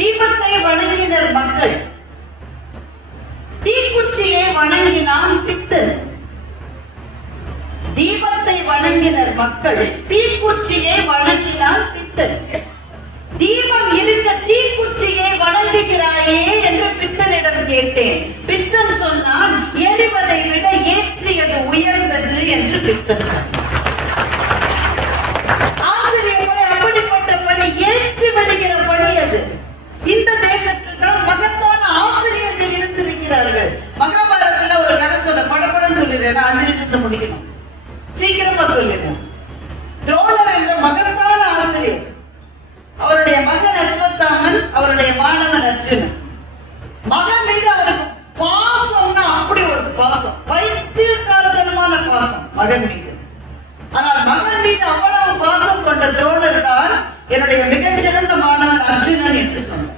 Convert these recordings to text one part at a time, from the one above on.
தீபத்தை வணங்கினர் மக்கள், தீக்குச்சியை வணங்கினான் பித்தன். தீபத்தை வணங்கினர் மக்கள், தீக்குச்சியை வணங்கினான் பித்தன். தீபம் இருக்க தீக்குச்சியை வணங்குகிறாயே என்று பித்தனிடம் கேட்டேன். பித்தன் சொன்னான், எரிவதை விட ஏற்றியது உயர்ந்தது என்று பித்தன் சொன்னான். ஆசிரியர் அப்படிப்பட்ட பணி, ஏற்றி விடுகிற பணி அது. இந்த தேசத்தில் தான் மகத்தான ஆசிரியர்கள் இருந்திருக்கிறார்கள். மகாபாரதத்துல ஒரு கதை சொன்ன, படப்படம் சொல்லிடுறேன், 5 நிமிஷத்துல முடிக்கணும், சீக்கிரமா சொல்லிடுறேன். துரோணர் என்ற மகத்தான ஆசிரியர், அவருடைய மகன் அஸ்வத்தாமன், அவருடைய மாணவன் அர்ஜுனன். மகன் மீது அவருக்கு பாசம்னா அப்படி ஒரு பாசம், பைத்தியக்காரத்தனமான பாசம் மகன் மீது. ஆனால் மகன் மீது அவ்வளவு பாசம் கொண்ட துரோணர் தான் என்னுடைய மிகச்சிறந்த மாணவன் அர்ஜுனன் என்று சொன்னார்.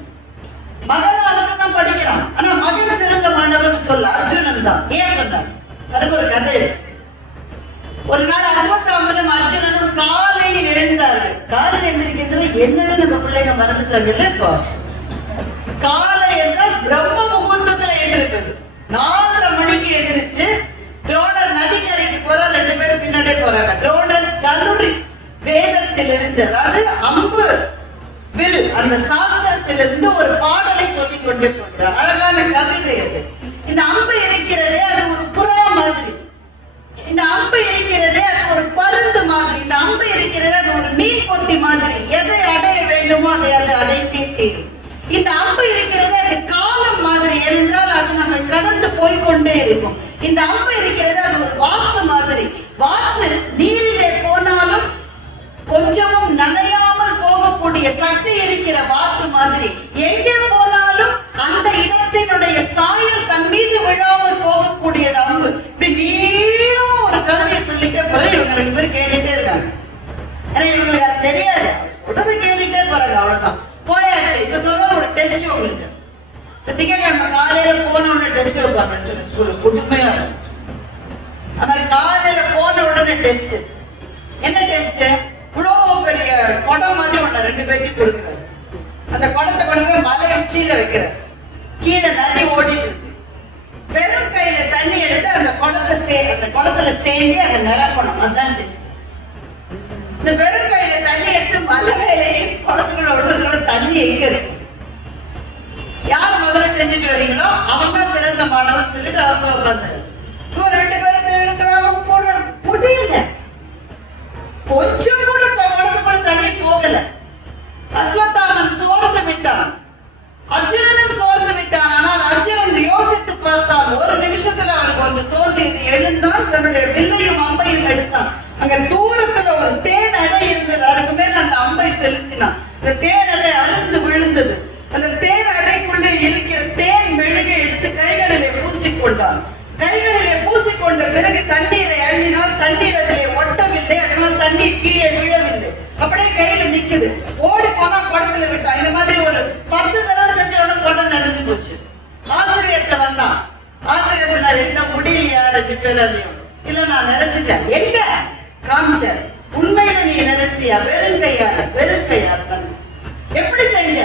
மகன் அதுக்கு தான் படிக்கிறான், ஆனா மகன் சிறந்த மாணவன் சொல்ல அர்ஜுனன் தான். ஏன் சொன்னார்? அதுக்கு ஒரு கதை. ஒரு நாள் அஸ்வத்தாமனும் அர்ஜுனனும் காலையில் எழுந்தார்கள். காலையில் எழுந்திருக்கின்ற என்னன்னு நம்ம பிள்ளைங்க மறந்துட்டாங்கல்ல. இப்போ காலை என்றால் பிரம்ம முகூர்த்தத்துல எழுந்திருப்பது. 4:30 மணிக்கு எழுந்திருச்சு துரோணர் நதிக்கரைக்கு போறார், 2 பேரும் பின்னாடியே போறாங்க. துரோணர் தனுர் வேதத்திலிருந்து, அதாவது அம்பு வில் அந்த சாஸ்திரத்திலிருந்து ஒரு பாடலை சொல்லிக் கொண்டே போகிறார். அழகான கவிதை அது. இந்த அம்பு இருக்கிறதே அது ஒரு புறா மாதிரி, இந்த அம்பு இருக்கிறதே அது ஒரு பருந்து மாதிரி, இந்த அம்பு இருக்கிறதே அது ஒரு மீன் கொத்தி மாதிரி. எதை அடைய வேண்டுமோ அதை அது அடைத்தே தீரும். இந்த அம்பு இருக்கிறது அது காலம் மாதிரி, என்றால் அது நம்ம கடந்து போய்கொண்டே இருக்கும். இந்த அம்பு இருக்கிறது அது ஒரு வாத்து மாதிரி. வாத்து நீரிலே போனாலும் கொஞ்சமும் நனையாமல் போகக்கூடிய சக்தி இருக்கிற வாத்து மாதிரி. எங்கே போனாலும் அந்த இடத்தினுடைய சாயல் தன் மீது விழாமல் போகக்கூடியது அம்பு. இப்படி நீளமா ஒரு கதையை சொல்லிட்டே போற, இவங்க 2 பேரும் கேட்டுட்டே இருக்காங்க. ஏன்னா இவங்களுக்கு அது தெரியாது, உடனே கேட்டுட்டே போறாங்க. அவ்வளவுதான், போயாச்சு. இப்ப சொல்ற ஒரு டெஸ்ட் உங்களுக்கு. திங்கட்கிழமை காலையில போன உடனே டெஸ்ட் வைப்பாங்க ஸ்கூலுக்கு, உண்மையா. ஆனா காலையில போன உடனே டெஸ்ட். என்ன டெஸ்ட்? இவ்வளவு பெரிய குடம் மாதிரி ஒண்ணு 2 பேருக்கு கொடுக்குறாரு. அந்த குடத்தை கொண்டு போய் மலை உச்சியில வைக்கிறார். கீழே நதி ஓடிட்டு இருக்கு. வெறும் கையில தண்ணி எடுத்து அந்த குடத்துல சேர்ந்து அதை நிரப்பணும். அதுதான் டெஸ்ட். இந்த வெறும் கையில தண்ணி எடுத்து மலை மேலே குடத்துக்குள்ள ஒன்றுக்குள்ள தண்ணி எங்க இருக்கு, யார் முதல்ல செஞ்சுட்டு வரீங்களோ அவங்க தான் சிறந்த மாணவன் சொல்லிட்டு அவங்க உட்கார்ந்தாரு. 2 பேரும் இருக்கிறாங்க, போட முடியல. கொஞ்சம் கூட குடத்துக்குள்ள தண்ணி போகல. அஸ்வத்தாமன் சோர்ந்து விட்டான், அர்ஜுனனும் சோர்ந்து விட்டான். ஆனால் அர்ஜுனன் யோசித்து பார்த்தான். ஒரு நிமிஷத்துல அவனுக்கு ஒன்று தோன்றியது. எழுந்தான், தன்னுடைய வில்லையும் அம்பையும் எடுத்தான். அங்க தூரத்துல ஒரு தேன் அடை இருந்தது, அதுக்கு மேல அந்த அம்பை செலுத்தினான். அந்த தேன் அடை அறுந்து விழுந்தது. அந்த தேன் அடைக்குள்ளே இருக்கிற தேன் மெழுகை எடுத்து கைகளிலே பூசிக்கொண்டான். கைகளிலே பூசிக்கொண்ட பிறகு தண்ணீரை அள்ளினால் தண்ணீர் அதிலே ஒட்டவில்லை, அதனால் தண்ணீர் கீழே விழவில்லை, அப்படியே கையில நிக்குது. ஓடி போனா குடத்துல விட்டான். இந்த மாதிரி ஒரு 10 தடவை செஞ்சோட குடம் நிறைஞ்சு போச்சு. ஆசிரியர்கிட்ட வந்தான். ஆசிரியர் சொன்னார், என்ன முடியலையா 2 பேரையும்? இல்ல நான் நிறைச்சிட்டேன். எங்க காமிச்சார்? உண்மையில நீ நிறைச்சியா? வெறும் கையால. வெறும் கையால. எப்படி செஞ்ச?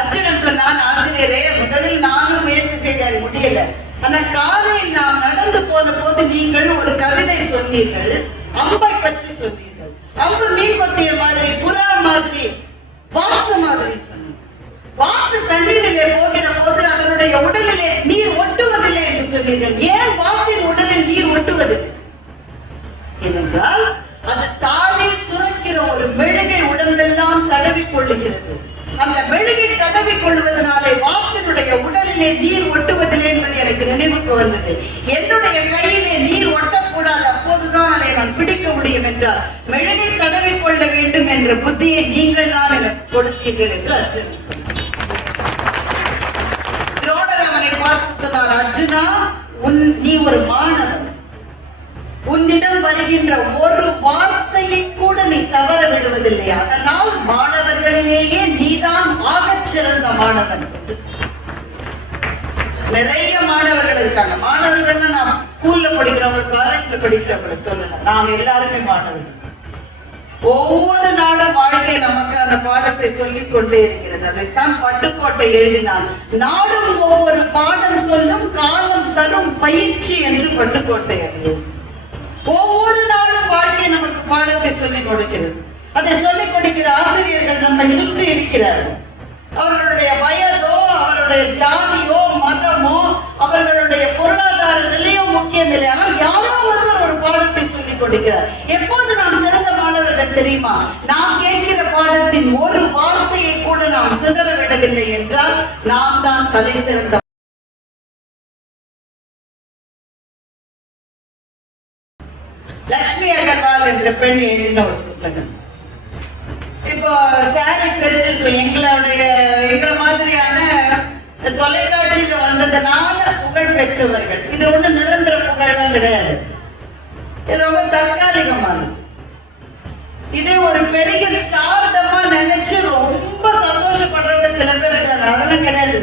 அர்ஜுனன் சொன்னான், ஆசிரியரே முதலில் நானும் முயற்சி செய்தால் முடியல. ஆனா காலையில் நாம் நடந்து போன போது நீங்கள் ஒரு கவிதை சொன்னீர்கள், அம்பை பற்றி சொன்னீர்கள். அம்பு மீன் கொத்திய மாதிரி, புறா மாதிரி, வாத்து மாதிரி சொன்னீங்க. வாத்து தண்ணீரிலே போகிற போது அதனுடைய உடலிலே நீர் ஒட்டுவதில்லை என்று சொன்னீர்கள். ஏன் வாத்தின் உடலில் நீர் ஒட்டுவதில்லை என்றால் அது தானே சுரக்கிற ஒரு மெழுகை உடம்பெல்லாம் தடவி கொள்ளுகிறது. அந்த மெழுகை தடவி கொள்வதனாலே வாத்தினுடைய உடலிலே நீர் ஒட்டுவதில்லை என்பது எனக்கு நினைவுக்கு வந்தது. என்னுடைய கையிலே நீர் ஒட்டக்கூடாது, அப்போதுதான் அதை நான் பிடிக்க முடியும் என்றால் மெழுகை தடவி கொள்ள வேண்டும் என்ற புத்தியை நீங்கள் தான் எனக்கு கொடுத்தீர்கள் என்று அர்ஜுனன் சொன்னார். துரோணர் அவனை பார்த்து சொன்னார், அர்ஜுனா, நீ ஒரு மாணவன். உன்னிடம் வருகின்ற ஒரு வார்த்தையை கூட நீ தவற விடுவதில்லை. அதனால் மாணவர்களிலேயே நீதான் ஆகச் சிறந்த மாணவன். நிறைய மாணவர்கள் இருக்காங்க. மாணவர்கள் நாம் ஸ்கூல்ல படிக்கிறவங்க, காலேஜ்ல படிக்கிறவங்க சொல்லல, நாம் எல்லாருமே மாணவர்கள். ஒவ்வொரு நாளும் வாழ்க்கை நமக்கு அந்த பாடத்தை சொல்லிக் கொண்டே இருக்கிறது. அதைத்தான் பட்டுக்கோட்டை எழுதினான். நாடும் ஒவ்வொரு பாடம் சொல்லும், காலம் தரும் பயிற்சி என்று பட்டுக்கோட்டை எழுதினான். ஒவ்வொரு நாளும் வாழ்க்கை நமக்கு பாடத்தை சொல்லிக் கொடுக்கிறது. அதை சொல்லிக் கொடுக்கிற ஆசிரியர்கள் நம்மை சுற்றி இருக்கிறார்கள். அவர்களுடைய வயதோ, அவருடைய ஜாதியோ, மதமோ, அவர்களுடைய பொருளாதார நிலையோ முக்கியம் இல்லை. ஆனால் யாரோ ஒருவர் ஒரு பாடத்தை சொல்லிக் கொடுக்கிறார். எப்போது நாம் சிறந்த மாணவர்கள் தெரியுமா? நாம் கேட்கிற பாடத்தின் ஒரு வார்த்தையை கூட நாம் சிதற விடவில்லை என்றால் நாம் தான் தலை சிறந்த. லட்சுமி அகர்வால் என்ற பெண் எழுதின ஒரு புத்தகம். இப்போ சாரி தெரிஞ்சிருக்கும், எங்களை மாதிரியான தொலைக்காட்சியில வந்ததுனால புகழ் பெற்றவர்கள். இது ஒண்ணு நிரந்தர புகழ்லாம் கிடையாது, இது ரொம்ப தற்காலிகமானது. இதே ஒரு பெரிய ஸ்டார்டமா நினைச்சு ரொம்ப சந்தோஷப்படுறவங்க சில பேர் இருக்காங்க, அதெல்லாம் கிடையாது.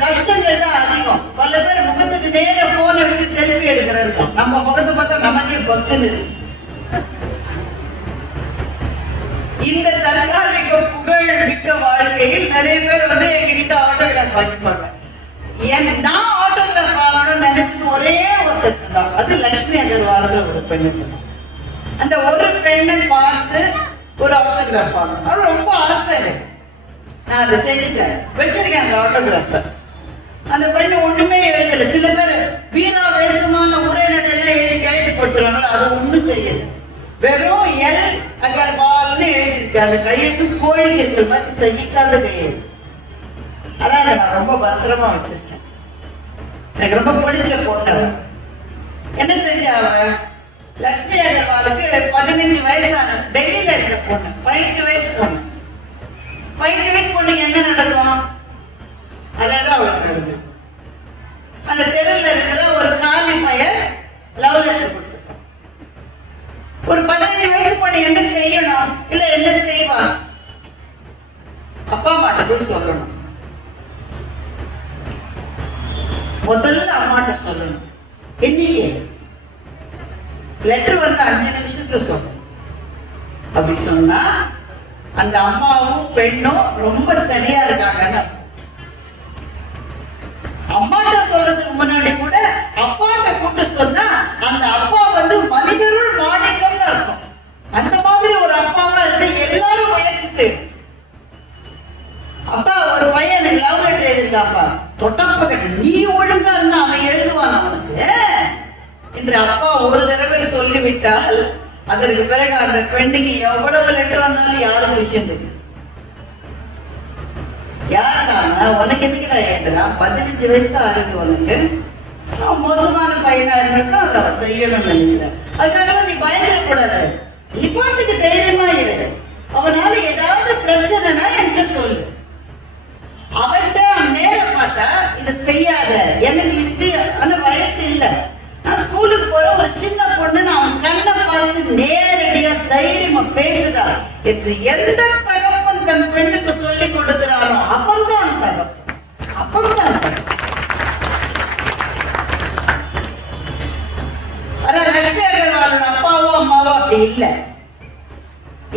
கஷ்டங்கள் தான் அதிகம். பல பேர் முகத்துக்கு நேர போனை வச்சு செல்ஃபி எடுக்கிறாங்க. நம்ம முகத்தை பார்த்தா நமக்கே பக்குது. இந்த தற்காலிக புகழ் மிக்க வாழ்க்கையில் நிறைய பேர் வந்து எங்ககிட்ட ஆட்டோகிராஃப் வாங்கிப்பாங்க. நான் ஆட்டோகிராஃப் ஆகணும்னு நினைச்சது ஒரே ஒருத்தர் தான், அது லட்சுமி அகர்வால் ஒரு பெண். அந்த ஒரு பெண்ணை பார்த்து ஒரு ஆட்டோகிராஃப் ஆகணும், அது ரொம்ப ஆசை. நான் அதை செஞ்சுட்டேன், வச்சிருக்கேன் அந்த ஆட்டோகிராஃப. அந்த பெண்ணு ஒண்ணுமே எழுதல. சில பேர் வீணா வேஷமான உரைநடையெல்லாம் எழுதி கையெழுத்து, அது ஒண்ணும் செய்யல. வெறும் எல் அகர்வால்னு எழுதியிருக்கு. அந்த கையெழுத்து கோழிக்கர்கள் மாதிரி சகிக்காத கையெழுத்து. அதான் நான் ரொம்ப பத்திரமா வச்சிருக்கேன். எனக்கு ரொம்ப பிடிச்ச பொண்ணு. என்ன செஞ்ச அவ? லட்சுமி அகர்வாலுக்கு 15 வயசான டெல்லியில இருக்க பொண்ணு, 15 வயசு பொண்ணு. 15 வயசு பொண்ணுக்கு என்ன நடக்கும்? அதான் அவளுக்கு நடந்தது. அந்த தெருவில் இருக்கிற ஒரு காலி பையன் லவ் லெட்டர் கொடுத்து, ஒரு 15 வயசு பொண்ணு என்ன செய்யணும்? இல்ல என்ன செய்வா? அப்பா அம்மாட்ட போய் சொல்லணும். முதல்ல அம்மாட்ட சொல்லணும். இன்னைக்கு லெட்டர் வந்து 5 நிமிஷத்துல சொல்லணும். அப்படி சொன்னா அந்த அம்மாவும் பெண்ணும் ரொம்ப சரியா இருக்காங்க. அம்மாட்ட சொல்றதுக்கு முன்னாடி கூட அப்பாட்ட கூப்பிட்டு சொன்னா அந்த அப்பா வந்து மனிதருள் மாணிக்கம்னு அர்த்தம். அந்த மாதிரி ஒரு அப்பாவா இருந்து எல்லாரும் முயற்சி செய்யும். அப்பா ஒரு பையன் லவ் லெட்டர் எழுதிருக்காப்பா, தொட்டப்ப கட்டு நீ ஒழுங்கா இருந்தா அவன் எழுதுவான் அவனுக்கு என்று அப்பா ஒரு தடவை சொல்லிவிட்டால் அதற்கு பிறகு அந்த பெண்ணுக்கு எவ்வளவு லெட்டர் வந்தாலும் யாருக்கும் விஷயம் தெரியும். யாருன்னா உனக்கு எதுக்கிட்ட எழுதுறான்? 15 வயசு தான் ஆகுது உனக்கு. மோசமான பையனா இருந்தா அதை அவன் செய்யணும்னு நினைக்கிறேன். அதுக்காக நீ பயந்துடக்கூடாது. நீ பாட்டுக்கு தைரியமா இரு. அவனால ஏதாவது பிரச்சனைனா என்கிட்ட சொல்லு. அவன்கிட்ட நேரம் பார்த்தா இதை செய்யாத, எனக்கு இதுக்கு ஆனா வயசு இல்லை, நான் ஸ்கூலுக்கு போற ஒரு சின்ன பொண்ணு, அவன் கண்ணை பார்த்து நேரடியா தைரியமா பேசுறா என்று எந்த தகவல் தன் பெண்ணுக்கு சொல்லி கொடுக்கிறானோ அப்பந்தான் தகவல், அப்பந்தான் தகவல். ஆனா லட்சுமி அகர்வாலோட அப்பாவோ அம்மாவோ அப்படி இல்லை.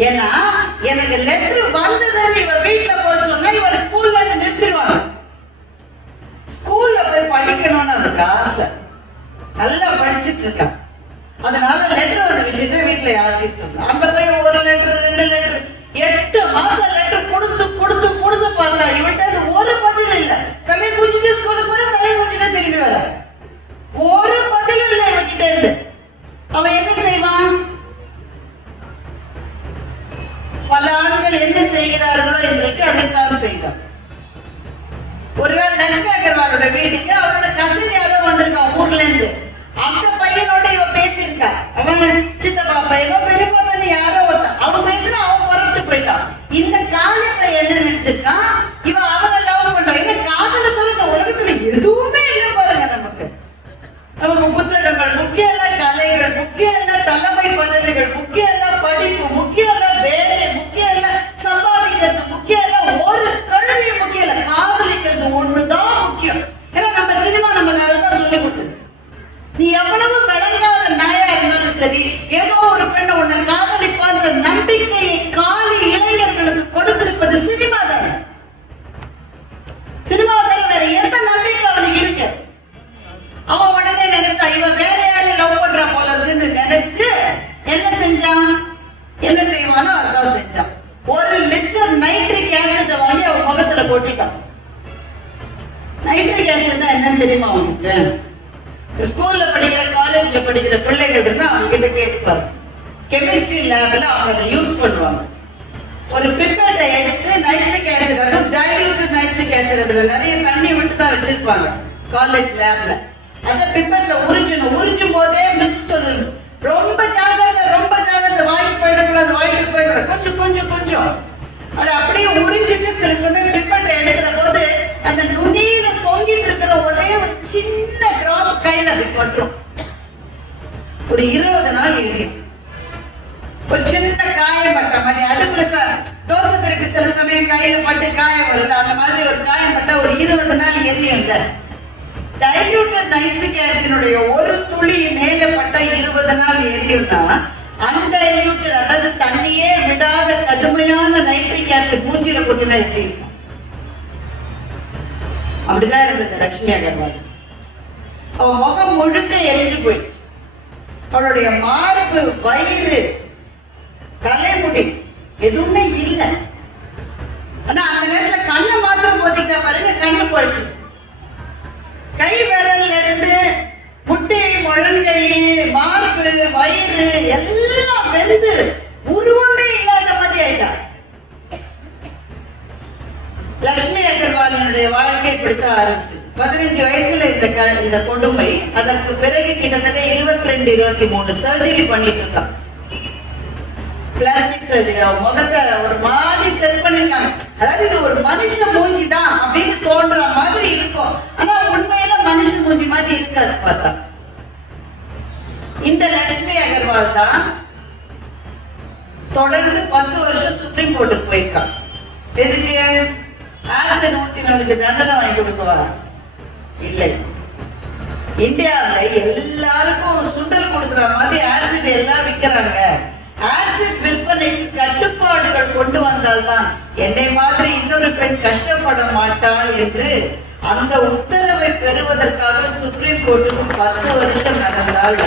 ஏன்னா எனக்கு லெட்டர் வந்ததுன்னு இவ வீட்டுல போய் சொன்னா இவரை ஸ்கூல்ல இருந்து நிறுத்திடுவாங்க. ஸ்கூல்ல போய் படிக்கணும்னு அவனுக்கு ஆசை, நல்லா படிச்சுட்டு இருக்கா. அதனால லெட்டர் வந்த விஷயத்த வீட்டுல யாருக்கும் சொல்லலாம். அந்த பையன் ஒரு லெட்டர் 2 லெட்டர் 8 மாசம் லெட்டர் கொடுத்து கொடுத்து கொடுத்து பார்த்தா இவன்ட்டு ஒரு பதில் இல்ல. தலை குஞ்சுட்டு ஸ்கூலுக்கு போற, தலை குஞ்சுட்டு திரும்பி வர, ஒரு பதில் இல்ல இவன்கிட்ட இருந்து. அவன் என்ன செய்வான்? பல ஆண்கள் என்ன செய்கிறார்களோ என்றைக்கு அதைத்தான் செய்தான். ஒருவேளை லட்சுமி அகர்வாலோட வீட்டுக்கு அவரோட கசின் யாரோ வந்திருக்கான் ஊர்ல இருந்து. அந்த பையனோட இவ பேசியிருக்கா. அவன் சித்தப்பா பையனோ பெரியப்பா பையன் யாரோ ஒருத்தான். அவன் பேசினா அவன் புறப்பட்டு போயிட்டான். இந்த காலை பையன் என்ன நினைச்சிருக்கான்? இவ அவனை லவ் பண்றான். ஏன்னா காதல தவிர இந்த உலகத்துல எதுவுமே இல்லை பாருங்க. நமக்கு புத்தகங்கள் முக்கியம் இல்ல, கலைகள் முக்கியம் இல்ல, தலைமை பதவிகள் முக்கியம் இல்ல, படிப்பு முக்கியம் இல்ல, வேலை முக்கியம் இல்ல, சம்பாதிக்கிறது முக்கியம் இல்ல, ஒரு கழுதையும் முக்கியம் இல்ல, காதலிக்கிறது ஒண்ணுதான் முக்கியம். ஏன்னா நம்ம சினிமா நம்ம நல்லா சொல்லி கொடுத்தது. நீ எவ்வளவு விளங்காத நாயா இருந்தாலும் சரி, ஏதோ ஒரு பெண்ணை என்னன்னு தெரியுமா உங்களுக்கு? ஸ்கூல்ல படிக்கிற காலேஜ்ல படிக்கிற பிள்ளைகள் இருந்தா அவங்க கிட்ட கேட்பாரு. கெமிஸ்ட்ரி லேப்ல அவங்க அதை யூஸ் பண்ணுவாங்க. ஒரு பிப்பேட்டை எடுத்து நைட்ரிக் ஆசிட், அதுவும் டைல்யூட்டட் நைட்ரிக் ஆசிட், அதுல நிறைய தண்ணி விட்டு தான் வச்சிருப்பாங்க காலேஜ் லேப்ல. அத பிப்பேட்ல உறிஞ்சணும். உறிஞ்சும் போதே மிஸ் சொல்லணும், ரொம்ப ஜாகிரதை, ரொம்ப ஜாகிரதை, வாய்க்கு போயிடக்கூடாது, வாய்க்கு போயிடக்கூடாது, கொஞ்சம் கொஞ்சம் கொஞ்சம். அது அப்படியே உறிஞ்சிட்டு சில சமயம் பிப்பேட்டை எடுக்கிற போது அந்த நுனியில தொங்கிட்டு இருக்கிற ஒரே ஒரு சின்ன டிராப் கையில அப்படி பட்டுரும். ஒரு 20 நாள் எரியும். ஒரு சின்ன காயம் பட்ட மாதிரி, அடுப்புல தோசை திருப்பி சில சமயம் கையில பட்டு காயம் வரும்ல, அந்த மாதிரி ஒரு காயம் பட்டா ஒரு 20 நாள் எரியும்ல. டைல்யூட்டட் நைட்ரிக் ஆசிடுடைய ஒரு துளி மேல பட்டா 20 நாள் எரியும்னா, அன்டைல்யூட்டட், அதாவது தண்ணியே விடாத கடுமையான நைட்ரிக் ஆசிட் மூச்சில கொட்டினா எப்படி இருக்கும்? அப்படிதான் இருந்தது லட்சுமி அகர்வால். அவ முகம் முழுக்க எரிஞ்சு போயிடுச்சு. அவளுடைய மார்பு, வயிறு, தலைமுடி எதுவுமே இல்ல. ஆனா அந்த நேரத்துல கண்ணை மாத்திரம் போதிக்கிட்டா பாருங்க, கண்ணு போயிடுச்சு. கை விரல்ல இருந்து முட்டை, முழங்கை, மார்பு, வயிறு எல்லாம் வெந்து உருவமே இல்லாத மாதிரி ஆயிட்டா. லட்சுமி அகர்வாலினுடைய வாழ்க்கை இப்படித்தான் ஆரம்பிச்சு. 15 வயசுல இந்த கொடுமை. அதற்கு பிறகு கிட்டத்தட்ட 22-23 சர்ஜரி பண்ணிட்டு இருக்கான். Plastic surgery. முகத்தை ஒரு மாதிரி செட் பண்ணிருக்காங்க. அதாவது இது ஒரு மனுஷ மூஞ்சி தான் அப்படின்னு தோன்ற மாதிரி இருக்கும். ஆனா உண்மையில மனுஷ மூஞ்சி மாதிரி இருக்காது பார்த்தா. இந்த லட்சுமி அகர்வால் தான் தொடர்ந்து 10 வருஷம் சுப்ரீம் கோர்ட்டுக்கு போயிருக்கான். எதுக்கு? ஆசிட் ஊத்தினவனுக்கு தண்டனை வாங்கி கொடுக்கவா? இல்லை. இந்தியாவில் எல்லாருக்கும் சுண்டல் கொடுக்குற மாதிரி ஆசிட் எல்லாம் விற்கிறாங்க. ஆசிட் விற்பனைக்கு கட்டுப்பாடுகள் கொண்டு வந்தால்தான் என்னை மாதிரி இன்னொரு பெண் கஷ்டப்பட மாட்டாள் என்று அந்த உத்தரவை பெறுவதற்காக சுப்ரீம் கோர்ட்டுக்கு 10 வருஷம் நடந்தால்.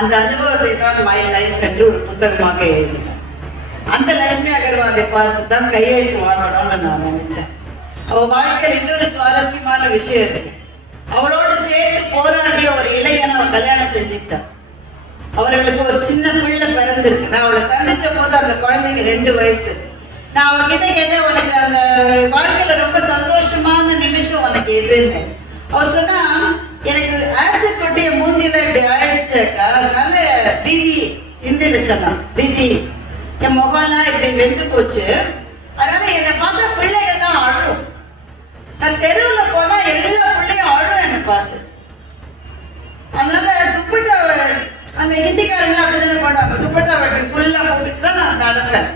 அந்த அனுபவத்தை தான் மை லைஃப் என்று ஒரு புத்தகமாக எழுதினேன். அந்த லட்சுமி அகர்வாலை பார்த்து தான் கையெழுத்து வாங்கணும்னு நான் நினைச்சேன். அவ வாழ்க்கையில் இன்னொரு சுவாரஸ்யமான விஷயம் இருக்கு. அவளோடு சேர்த்து போராடிய ஒரு இளைஞனை அவன் கல்யாணம் செஞ்சுட்டான். அவர்களுக்கு ஒரு சின்ன பிள்ளை பிறந்திருக்கு. நான் அவளை சந்திச்ச போது அந்த குழந்தைக்கு 2 வயசு. நான் அவகிட்ட கேட்டேன், உனக்கு அந்த வாழ்க்கையில ரொம்ப சந்தோஷமான நிமிஷம் உனக்கு எதுன்னு. அவ சொன்னா, எனக்கு ஆசிட் கொட்டிய மூஞ்சில இப்படி ஆயிடுச்சாக்கா, அதனால தீதி, ஹிந்தியில சொன்னா, தீதி என் முகம்லாம் இப்படி வெந்து போச்சு, அதனால என்னை பார்த்தா பிள்ளைகள்லாம் அழும். நான் தெருவுல போனா எல்லா பிள்ளையும் அழும் என்னை பார்த்து. அதனால துப்பட்டாவை, அந்த ஹிந்திக்காரங்க அப்படிதானே போடுவாங்க, துப்பட்டாவை ஃபுல்லா போட்டுட்டு தான் நான் நடப்பேன்.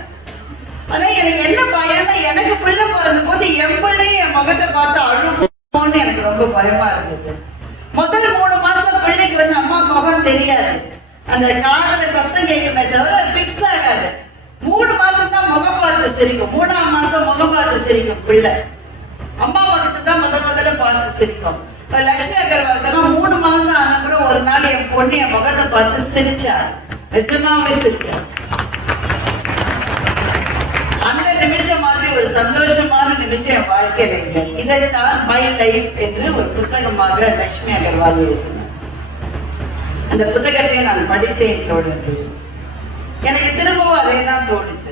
ஆனா எனக்கு என்ன பயம்னா, எனக்கு பிள்ளை பிறந்த போது என் பிள்ளையும் என் முகத்தை பார்த்து அழுவோன்னு எனக்கு ரொம்ப பயமா இருந்தது. முதல் 3 மாசம் பிள்ளைக்கு வந்து அம்மா முகம் தெரியாது, அந்த காதுல சத்தம் கேட்குமே தவிர பிக்ஸ் ஆகாது. 3 மாசம் தான் முகம் பார்த்து சிரிக்கும். 3ஆம் மாசம் முகம் பார்த்து சிரிக்கும் பிள்ளை. அம்மா முகத்தை தான் முதல்ல பார்த்து சிரிக்கும். லட்சுமி அகர்வால் சொன்னா, 3 மாசம் ஆனப்புறம் ஒரு நாள் என் பொண்ணு என் முகத்தை பார்த்து சிரிச்சா, நிஜமாவே சிரிச்சா. அந்த நிமிஷம் மாதிரி ஒரு சந்தோஷமான நிமிஷம் என் வாழ்க்கையில இல்லை. இதைத்தான் மை லைஃப் என்று ஒரு புத்தகமாக லட்சுமி அகர்வால் எழுதினார். அந்த புத்தகத்தை நான் படித்தேன் தொடர்ந்து. எனக்கு திரும்பவும் அதே தான் தோணுச்சு.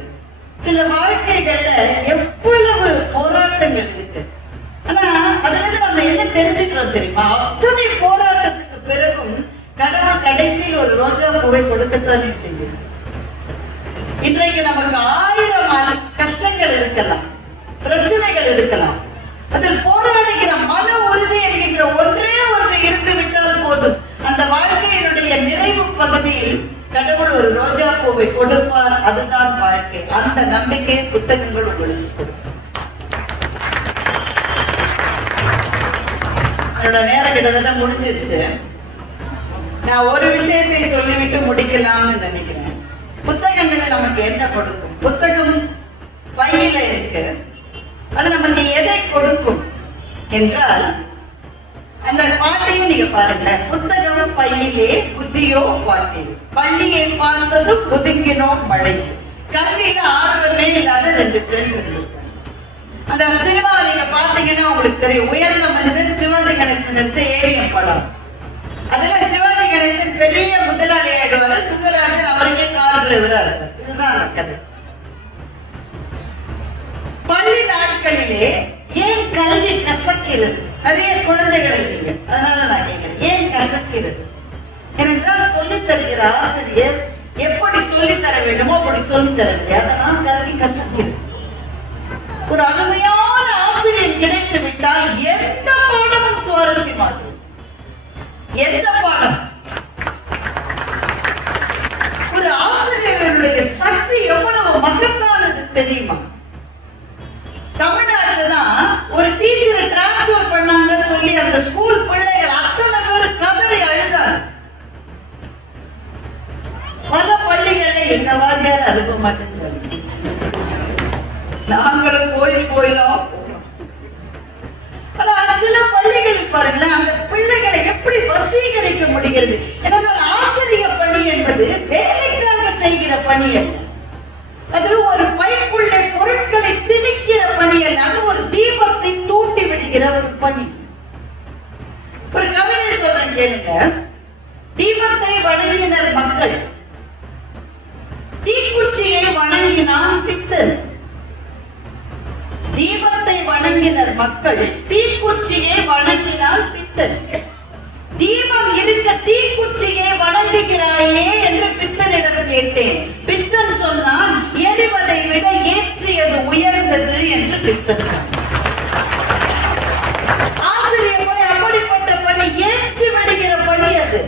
சில வாழ்க்கைகள்ல எவ்வளவு போராட்டங்கள் இருக்கு. ஆனா அதுல இருந்து நம்ம என்ன தெரிஞ்சுக்கிறோம் தெரியுமா? அத்தனை போராட்டத்துக்கு பிறகும் கடவுள் கடைசியில் ஒரு ரோஜா பூவை கொடுக்கத்தானே செய்யும். இன்றைக்கு நமக்கு 1000 கஷ்டங்கள் இருக்கலாம், பிரச்சனைகள் இருக்கலாம். அதில் போராடுகிற மன உறுதி என்கின்ற ஒன்றே ஒன்று இருந்து விட்டால் போதும். அந்த வாழ்க்கையினுடைய நிறைவு பகுதியில் கடவுள் ஒரு ரோஜா பூவை கொடுப்பார். அதுதான் வாழ்க்கை. அந்த நம்பிக்கை புத்தகங்கள் உங்களுக்கு கொடுக்கும். என்னோட நேரம் கிட்டத்தட்ட முடிஞ்சிருச்சு. நான் ஒரு விஷயத்தை சொல்லிவிட்டு முடிக்கலாம்னு நினைக்கிறேன். புத்தகங்களை நமக்கு என்ன கொடுக்கும்? புத்தகம் பையில இருக்கு. அது நமக்கு எதை கொடுக்கும் என்றால், அந்த பாட்டையும் நீங்க பாருங்க. புத்தகம் பையிலே, புத்தியோ பாட்டில். பள்ளியை பார்த்ததும் ஒதுங்கினோம் மழை. கல்வியில ஆர்வமே இல்லாத 2 ஃப்ரெண்ட்ஸ் இருக்காங்க. அந்த சினிமாவை நீங்க பாத்தீங்கன்னா உங்களுக்கு தெரியும். உயர்ந்த மனிதன் சிவாஜி கணேசன் நடிச்ச ஏவிஎம் படம். அதுல சிவாஜி கணேசன் பெரிய முதலாளி ஆயிடுவாரு, சுந்தரராஜன் அவருக்கே கார் டிரைவரா இருக்காரு. இதுதான் கதை. பள்ளி நாட்களிலே ஏன் கல்வி கசக்கிறது? நிறைய குழந்தைகள் இருக்கீங்க, அதனால நான் கேட்கிறேன், ஏன் கசக்கிறது? ஏனென்றால் சொல்லித் தருகிற ஆசிரியர் எப்படி சொல்லித் தர வேண்டுமோ அப்படி சொல்லித் தரவில்லை, அதனால் கல்வி கசக்கிறது. ஒரு அருமையான ஆசிரியர் கிடைத்து விட்டால் எந்த பாடமும் சுவாரஸ்யமாகும். எந்த பாடம்? ஒரு ஆசிரியர்களுடைய சக்தி எவ்வளவு மகத்தானது தெரியுமா? தமிழ்நாட்டுலதான் ஒரு டீச்சரை டிரான்ஸ்பர் பண்ணாங்கன்னு சொல்லி அந்த ஸ்கூல் பிள்ளைகள் அத்தனை பேர் கதறி அழுதாங்க. பல பள்ளிகள்ல என்ன வாத்தியார் அனுப்ப மாட்டேங்கிறாங்க. நாங்களும் கோயிலும் சில பள்ளிகளில் பாருங்களேன், அந்த பிள்ளைகளை எப்படி வசீகரிக்க முடிகிறது? ஏனென்றால் ஆசிரியர் பணி என்பது வேலைக்காக செய்கிற பணி அல்ல, அது ஒரு பைக்குள்ளே பொருட்களை திணிக்கிற பணி அல்ல, அது ஒரு தீபத்தை தூண்டி விடுகிற ஒரு பணி. ஒரு கவிதை சொல்றேன் கேளுங்க. தீபத்தை வணங்கினர் மக்கள், தீக்குச்சியை வணங்கினான் பித்தன். தீபத்தை வணங்கினர் மக்கள், தீக்குச்சியை வணங்கினால் பித்தன். தீபம் இருக்க தீக்குச்சியை வணங்குகிறாயே என்று பித்தனிடம் கேட்டேன். பித்தன் சொன்னான், எரிவதை விட ஏற்றியது உயர்ந்தது என்று பித்தன் சொன்னான். ஆசிரியர் பணி அப்படிப்பட்ட பணி, ஏற்றி விடுகிற பணி அது.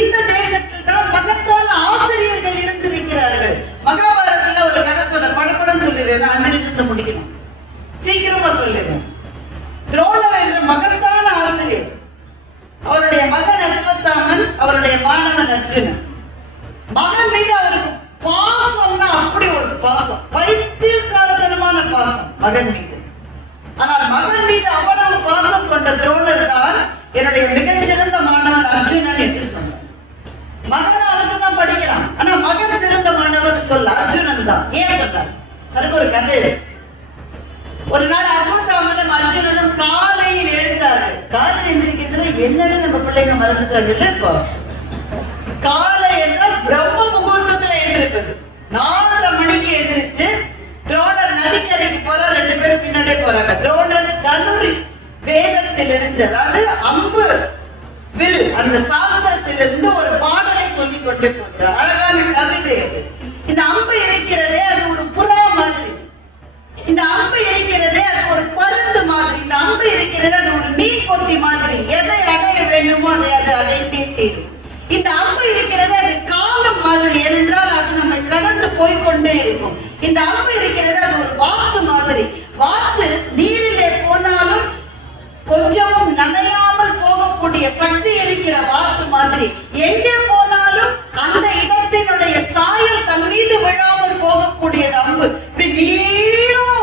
இந்த தேசத்தில் தான் மகத்தான ஆசிரியர்கள் இருந்திருக்கிறார்கள். மகாபாரதத்துல ஒரு கதை சொல்ல, படப்படம் சொல்லிடுறேன், 5 நிமிஷத்துல முடிக்கணும், சீக்கிரமா சொல்லிடுறேன். துரோணர் என்ற மகத்தான ஆசிரியர், அவருடைய மகன் அஸ்வத்தாமன், அவருடைய மாணவன் அர்ஜுனன். மகன் மீது அவருக்கு பாசம்னா அப்படி ஒரு பாசம், பைத்தியக்காரத்தனமான பாசம் மகன் மீது. ஆனால் மகன் மீது அவ்வளவு பாசம் கொண்ட துரோணர் தான் என்னுடைய மிகச்சிறந்த மாணவன் அர்ஜுனன் என்று சொன்னார். மகன் அவருக்கு தான் படிக்கிறான், ஆனா மகன் சிறந்த மாணவன் சொல்ல அர்ஜுனன் தான். ஏன் சொன்னார்? அதுக்கு ஒரு கதை. ஒரு நாள் அஸ்வத்தாமனும் அர்ஜுனனும் காலையில் எழுந்தார்கள். காலையில் எந்திரிக்கிறதுல என்னன்னு நம்ம பிள்ளைங்க மறந்துட்டாங்க இல்ல? இப்போ காலை என்றால் பிரம்ம முகூர்த்தத்துல எழுந்திருப்பது. 4:30 மணிக்கு எழுந்திரிச்சு துரோணர் நதிக்கரைக்கு போற, 2 பேரும் பின்னாடியே போறாங்க. துரோணர் தனுரி வேதத்திலிருந்து, அதாவது அம்பு வில் அந்த சாஸ்திரத்திலிருந்து ஒரு பாடலை சொல்லிக் கொண்டே போகிறார். அழகான கவிதை அது. இந்த அம்பு இருக்கிறதே அது ஒரு புறா மாதிரி, இந்த அம்பு இருக்கிறதே அது ஒரு பருந்து மாதிரி, இந்த அம்பு இருக்கிறது அது ஒரு மீன் கொத்தி மாதிரி. எதை அடைய வேண்டுமோ அதை அது அடைந்தே தீரும். இந்த அம்பு இருக்கிறது அது காலம் மாதிரி, ஏனென்றால் அது நம்மை கடந்து போய்கொண்டே இருக்கும். இந்த அம்பு இருக்கிறது அது ஒரு வாத்து மாதிரி. வாத்து நீரிலே போனாலும் கொஞ்சமும் நனையாமல் போகக்கூடிய சக்தி இருக்கிற வாத்து மாதிரி. எங்கே போனாலும் அந்த இடத்தினுடைய சாயல் தன் மீது விழாமல் போகக்கூடியது அம்பு.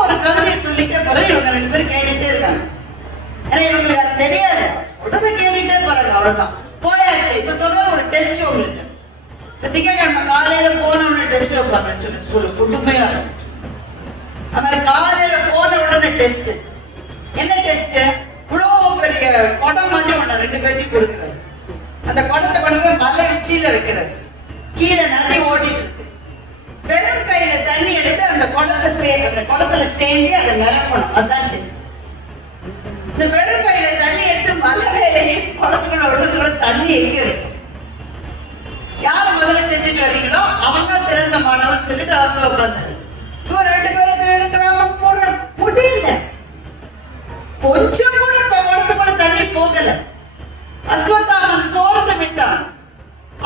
ஒரு கவிதையை சொல்லிட்டே போற, இவங்க 2 பேரும் கேட்டுட்டே இருக்காங்க. இவங்களுக்கு அது தெரியாது, உடனே கேட்டுட்டே போறாங்க. அவ்வளவுதான், போயாச்சு. இப்ப சொல்ற ஒரு டெஸ்ட் உங்களுக்கு. திங்கட்கிழமை காலையில போன டெஸ்ட் வைப்பாங்க ஸ்கூலுக்கு, குடும்பமே வரும். அது காலையில போன உடனே டெஸ்ட். என்ன டெஸ்ட்? இவ்வளவு பெரிய குடம் மாதிரி ஒண்ணு 2 பேருக்கு கொடுக்கிறது. அந்த குடத்தை கொண்டு போய் மலை உச்சியில வைக்கிறது. கீழே நதி ஓடிட்டு இருக்கு. வெறும் கையில தண்ணி எடுத்து அந்த குடத்துல சேர்ந்து அதை நிரப்பணும். அதுதான் டெஸ்ட். இந்த வெறும் கையில தண்ணி எடுத்து மலை மேலேயே குடத்துக்குள்ள தண்ணி எரிக்கிறது. யார் முதல்ல செஞ்சுட்டு வரீங்களோ அவங்க சிறந்த மாணவன் சொல்லிட்டு அவங்க உட்கார்ந்து 2 பேரும் எடுக்கிறாங்க. போடுற முடியல, கொஞ்சம் கூட குடத்துக்குள்ள தண்ணி போகல. அஸ்வத்தாமன் சோர்ந்து விட்டான்,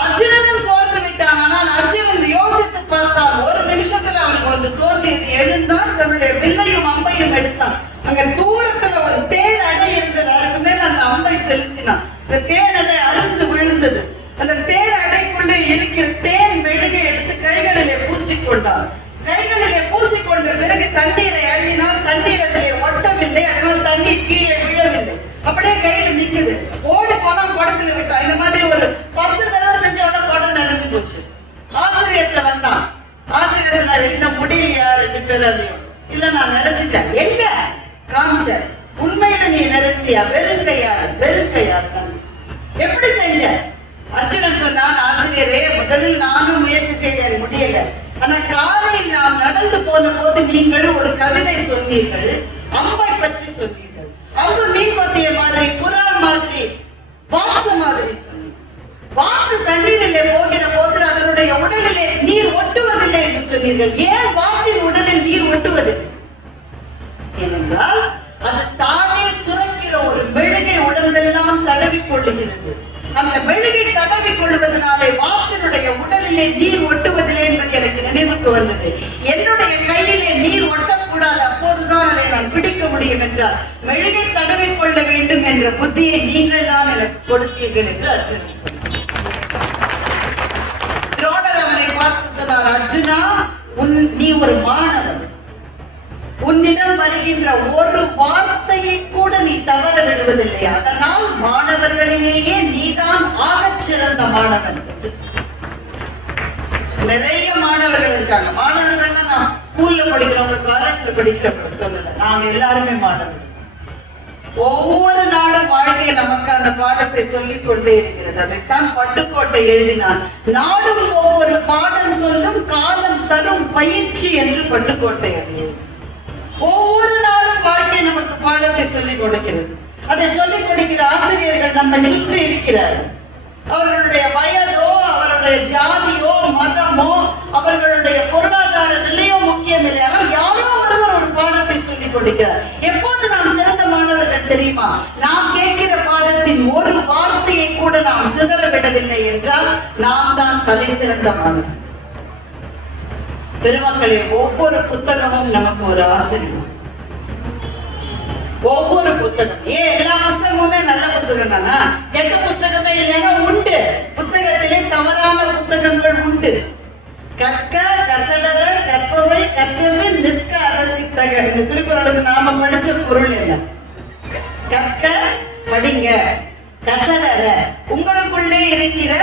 அர்ஜுனனும் சோர்ந்து விட்டான். ஆனால் அர்ஜுனன் யோசித்து பார்த்தான். ஒரு நிமிஷத்துல அவனுக்கு வந்து தோன்றியது. எழுந்தான், தன்னுடைய வில்லையும் அம்பையும் எடுத்தான். அங்க தூரத்துல ஒரு தேன் அடை இருந்தது, அதுக்கு மேல அந்த அம்பை செலுத்தினான். இந்த தேன் அடை அறுந்து விழுந்தது. அந்த தேன் அடைக்குள்ளே இருக்கிற தேன் மெழுகை எடுத்து கைகளிலே பூசிக்கொண்டான். கைகளிலே பூசிக்கொண்ட பிறகு தண்ணீரை அள்ளினால் தண்ணீர் அதிலே ஒட்டவில்லை, அதனால் தண்ணீர் கீழே விழவில்லை, அப்படியே கையில நிக்குது. ஓடி போனா குடத்துல விட்டான். இந்த மாதிரி ஒரு 10 தடவை செஞ்ச உடனே குடம் நிறைஞ்சு போச்சு. ஆசிரியர்கிட்ட வந்தான். ஆசிரியர் சொன்னார், என்ன முடியலையா 2 பேரும்? இல்ல நான் நினைச்சிட்டேன். எங்க காமிச்சார். உண்மையில நீ நினைச்சியா? வெறும் கையால் தான். எப்படி செஞ்ச? அர்ஜுனன் சொன்னான், ஆசிரியரே, முதலில் நானும் முயற்சி செய்தேன், முடியல. ஆனா காலையில் நாம் நடந்து போன போது நீங்கள் ஒரு கவிதை சொன்னீர்கள், அம்பை பற்றி சொன்னீர்கள். அம்பு மீன் கொத்திய மாதிரி, புறா மாதிரி, வாத்து மாதிரி சொன்னீர்கள். வாத்து தண்ணீரிலே போகிற போது அதனுடைய உடலிலே நீர் ஒட்டுவதில்லை என்று சொன்னீர்கள். ஏன் வாத்தின் உடலில் நீர் ஒட்டுவதில்லை? ஏனென்றால் அது தானே சுரக்கிற ஒரு மெழுகை உடம்பெல்லாம் தடவி கொள்ளுகிறது. அந்த மெழுகை தடவி கொள்வதனாலே வாத்தினுடைய உடலிலே நீர் ஒட்டுவதில்லை என்பது எனக்கு நினைவுக்கு வந்தது. என்னுடைய கையிலே நீர் ஒட்டக்கூடாது, அப்போதுதான் அதை நான் பிடிக்க முடியும் என்றால் மெழுகை தடவி கொள்ள வேண்டும் என்ற புத்தியை நீங்கள் தான் எனக்கு கொடுத்தீர்கள் என்று அர்ஜுனன் சொன்னார். துரோணர் அவனை பார்த்து சொன்னார், அர்ஜுனா, நீ ஒரு மாணவன், உன்னிடம் வருகின்ற ஒரு வார்த்தையை கூட நீ தவற விடுவதில்லை. அதனால் மாணவர்களிலேயே நீதான் ஆகச் சிறந்த மாணவன். நிறைய மாணவர்கள் இருக்காங்க. மாணவர்கள் நான் ஸ்கூல்ல படிக்கிறவங்க, காலேஜ்ல படிக்கிறவங்க சொல்லல, நாம் எல்லாருமே மாணவர்கள். ஒவ்வொரு நாளும் வாழ்க்கையை நமக்கு அந்த பாடத்தை சொல்லிக் கொண்டே இருக்கிறது. அதைத்தான் பட்டுக்கோட்டை எழுதினான். நாடும் ஒவ்வொரு பாடம் சொல்லும், காலம் தரும் பயிற்சி என்று பட்டுக்கோட்டை எழுதினார். ஒவ்வொரு நாளும் வாழ்க்கை நமக்கு பாடத்தை சொல்லிக் கொடுக்கிறது. அதை சொல்லிக் கொடுக்கிற ஆசிரியர்கள் நம்மை சுற்றி இருக்கிறார்கள். அவர்களுடைய வயதோ, அவருடைய ஜாதியோ, மதமோ, அவர்களுடைய பொருளாதார நிலையோ முக்கியம் இல்லை. ஆனால் யாரோ ஒருவர் ஒரு பாடத்தை சொல்லிக் கொடுக்கிறார். எப்போது நாம் சிறந்த மாணவர்கள் தெரியுமா? நாம் கேட்கிற பாடத்தின் ஒரு வார்த்தையை கூட நாம் சிதற விடவில்லை என்றால் நாம் தான் தலை சிறந்த மாணவர். பெருமக்களே, ஒவ்வொரு புத்தகமும் நமக்கு ஒரு ஆசிரியர். ஒவ்வொரு புத்தகம், எல்லா புத்தகமுமே நல்ல புத்தகம் தானா? கெட்ட புத்தகமே இல்லைன்னா உண்டு. புத்தகத்திலே தவறான புத்தகங்கள் உண்டு. கற்க கசடர கற்பவை கற்றவை நிற்க அதற்கு தக. இந்த திருக்குறளுக்கு நாம படிச்ச பொருள் என்ன? கற்க படிங்க, கசடர உங்களுக்குள்ளே இருக்கிற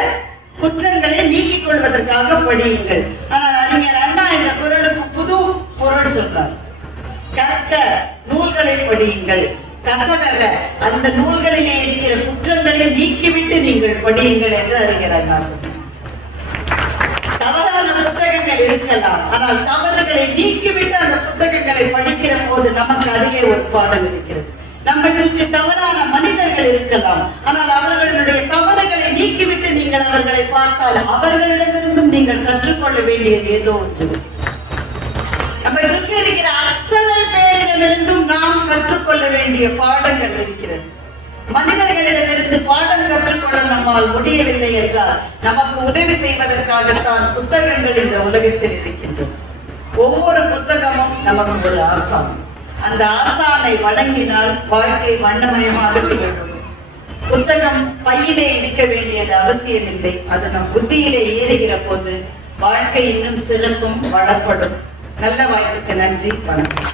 குற்றங்களை நீக்கிக் கொள்வதற்காக படியுங்கள். ஆனால் அறிஞர் அண்ணா இந்த குறளுக்கு புது பொருள் சொல்றார். கற்க நூல்களை படியுங்கள், கசடர அந்த நூல்களிலே இருக்கிற குற்றங்களை நீக்கிவிட்டு நீங்கள் படியுங்கள் என்று அறிஞர் அண்ணா சொன்னார். தவறான புத்தகங்கள் இருக்கலாம், ஆனால் தவறுகளை நீக்கிவிட்டு அந்த புத்தகங்களை படிக்கிற போது நமக்கு அதிலே ஒரு பாடம் இருக்கிறது. நம்மை சுற்றி தவறான மனிதர்கள் இருக்கலாம், ஆனால் அவர்களுடைய தவறுகளை நீக்கிவிட்டு நீங்கள் அவர்களை பார்த்தால் அவர்களிடமிருந்தும் நீங்கள் கற்றுக்கொள்ள வேண்டியது ஏதோ ஒன்று. நம்மை சுற்றி இருக்கிற அத்தனை பேரிடமிருந்தும் நாம் கற்றுக்கொள்ள வேண்டிய பாடங்கள் இருக்கிறது. மனிதர்களிடமிருந்து பாடம் கற்றுக்கொள்ள நம்மால் முடியவில்லை என்றால் நமக்கு உதவி செய்வதற்காகத்தான் புத்தகங்கள் இந்த உலகத்தில் இருக்கின்றன. ஒவ்வொரு புத்தகமும் நமக்கு ஒரு ஆசான். அந்த ஆசானை வணங்கினால் வாழ்க்கை வண்ணமயமாக திகழும். புத்தகம் பையிலே இருக்க வேண்டியது அவசியம் இல்லை. அது நம் புத்தியிலே ஏறுகிற போது வாழ்க்கை இன்னும் சிறப்பும் வளப்படும். நல்ல வாய்ப்புக்கு நன்றி, வணக்கம்.